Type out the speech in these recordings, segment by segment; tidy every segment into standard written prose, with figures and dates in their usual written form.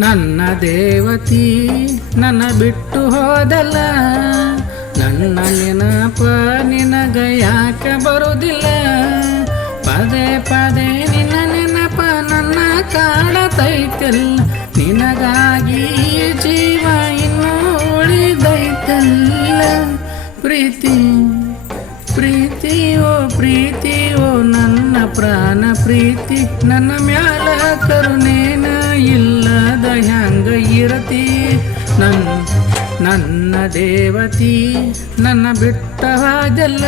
ನನ್ನ ದೇವತಿ ನನ್ನ ಬಿಟ್ಟು ಹೋದಲ್ಲ, ನನ್ನ ನೆನಪ ನಿನಗ ಯಾಕ ಬರುವುದಿಲ್ಲ? ಪದೇ ಪದೇ ನಿನ್ನ ನೆನಪ ನನ್ನ ಕಾಡತೈತಲ್ಲ, ನಿನಗಾಗಿ ಜೀವ ಇನ್ನೂ ಉಳಿದೈತಲ್ಲ. ಪ್ರೀತಿ ಪ್ರೀತಿ ಓ ಪ್ರೀತಿ ಓ ನನ್ನ ಪ್ರಾಣ ಪ್ರೀತಿ, ನನ್ನ ಮ್ಯಾಲ ಕರುಣೇನ ಇಲ್ಲದ ಹ್ಯಾಂಗ ಇರತಿ? ನನ್ನ ದೇವತಿ ನನ್ನ ಬಿಟ್ಟ ಹೋದಲ್ಲ,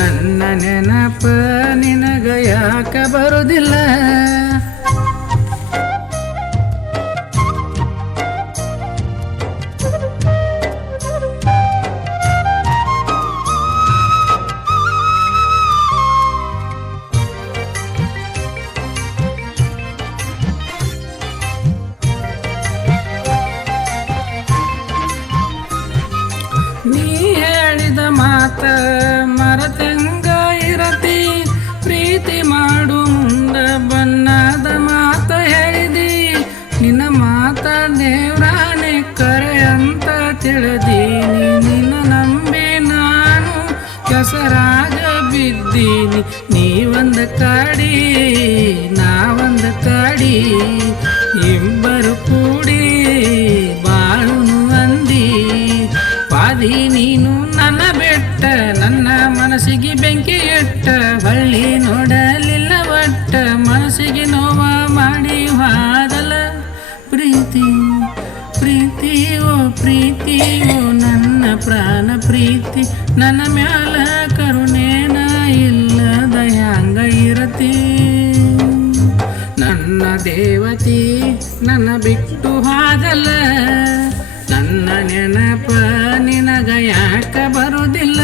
ನನ್ನ ನೆನಪ ನಿನಗ ಯಾಕ ಬರುವುದಿಲ್ಲ? ನೀ ಹೇಳಿದ ಮಾತ ಮರತಂಗ ಇರತಿ, ಪ್ರೀತಿ ಮಾಡು ಮುಂದ ಬನ್ನದ ಮಾತ ಹೇಳಿದಿ. ನಿನ್ನ ಮಾತ ದೇವ್ರಾನೆ ಕರೆ ಅಂತ ತಿಳಿದೀನಿ, ನಿನ್ನ ನಂಬಿ ನಾನು ಕೆಸರಾಗ ಬಿದ್ದೀನಿ. ನೀವೊಂದ ಕಾಡಿ ನಾವೊಂದ ಕಾಡಿ, ಇಬ್ಬರು ಕೂಡಿ ಬಾಳುನು ಅಂದಿ. ಪಾದಿ ನೀನು ನನ್ನ ಬೆಟ್ಟ, ನನ್ನ ಮನಸ್ಸಿಗೆ ಬೆಂಕಿ ಇಟ್ಟ, ಹಳ್ಳಿ ನೋಡಲಿಲ್ಲ ಒಟ್ಟ, ಮನಸ್ಸಿಗೆ ನೋವ ಮಾಡಿ ಹಾದಲ. ಪ್ರೀತಿ ಪ್ರೀತಿ ಓ ಪ್ರೀತಿ ಓ ನನ್ನ ಪ್ರಾಣ ಪ್ರೀತಿ, ನನ್ನ ಮ್ಯಾಲ ಕರುಣೇನ ಇಲ್ಲದ ಹ್ಯಾಂಗ ಇರತಿ? ನನ್ನ ದೇವತಿ ನನ್ನ ಬಿಟ್ಟು ಹಾದಲ್ಲ, ನನ್ನ ನೆನಪ ನಿನಗ ಯಾಕ ಬರುವುದಿಲ್ಲ?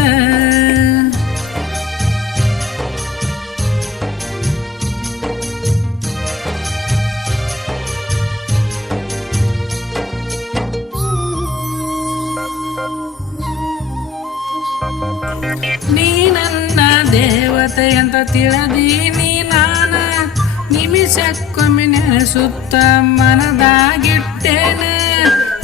ನೀ ನನ್ನ ದೇವತೆ ಅಂತ ತಿಳಿದೀನಿ ನಾನ, ನಿಮಿಷಕ್ಕೊಮ್ಮೆ ನೆನೆಸುತ್ತ ಮನದಾಗಿಟ್ಟೇನ.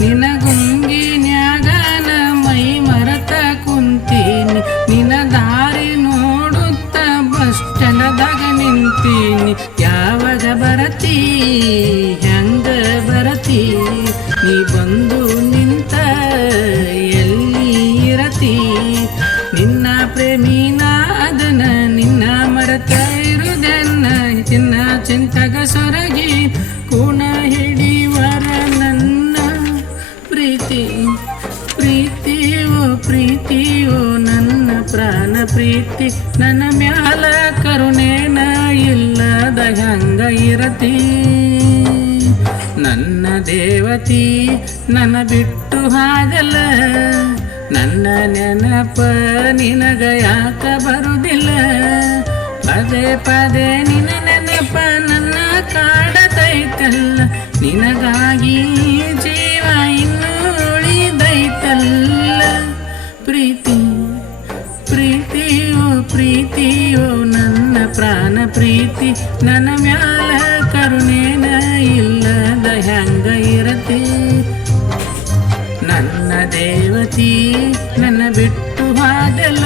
ನಿನ್ನ ಗುಂಗಿನ್ಯಾಗನ ಮೈ ಮರತ ಕುಂತೀನಿ, ನಿನ್ನ ದಾರಿ ನೋಡುತ್ತ ಬಸ್ ಸ್ಟ್ಯಾಂಡದಾಗ ನಿಂತೀನಿ. ಯಾವಾಗ ಬರತಿ ಹೆಂಗ ಬರತಿ, ನೀ ಬಂದು ನಿಂತ ಎಲ್ಲಿ ಇರತಿ? ನಿನ್ನ ಪ್ರೇಮಿನ ಅದನ ನಿನ್ನ ಮರತ ಇರುದನ್ನ, ಚಿನ್ನ ಚಿಂತಗ ಸೊರಗಿ ಕೂಣ ಹಿಡಿವರ ನನ್ನ. ಪ್ರೀತಿ ಪ್ರೀತಿ ಓ ಪ್ರೀತಿ ಓ ನನ್ನ ಪ್ರಾಣ ಪ್ರೀತಿ, ನನ್ನ ಮ್ಯಾಲ ಕರುಣೇನ ಇಲ್ಲದ ಹ್ಯಾಂಗ ಇರತಿ? ನನ್ನ ದೇವತಿ ನನ್ನ ಬಿಟ್ಟು ಹಾದಲ್ಲ, ನನ್ನ ನೆನಪ ನಿನಗ ಯಾಕ ಬರುವುದಿಲ್ಲ? ಪದೇ ಪದೇ ನಿನ್ನ ನೆನಪ ನನ್ನ ಕಾಡತೈತಲ್ಲ, ನಿನಗಾಗಿ ಜೀವ ಇನ್ನೂ ಉಳಿದೈತಲ್ಲ. ಪ್ರೀತಿ ಪ್ರೀತಿ ಓ ಪ್ರೀತಿ ಓ ನನ್ನ ಪ್ರಾಣ ಪ್ರೀತಿ, ನನ್ನ ಮ್ಯಾಲ ಕರುಣೇನ ಇಲ್ಲದ ಹ್ಯಾಂಗ ಇರತಿ? ನನ್ನ ದೇವತಿ ನನ್ನ ಬಿಟ್ಟು ಹೋದಲ್ಲ.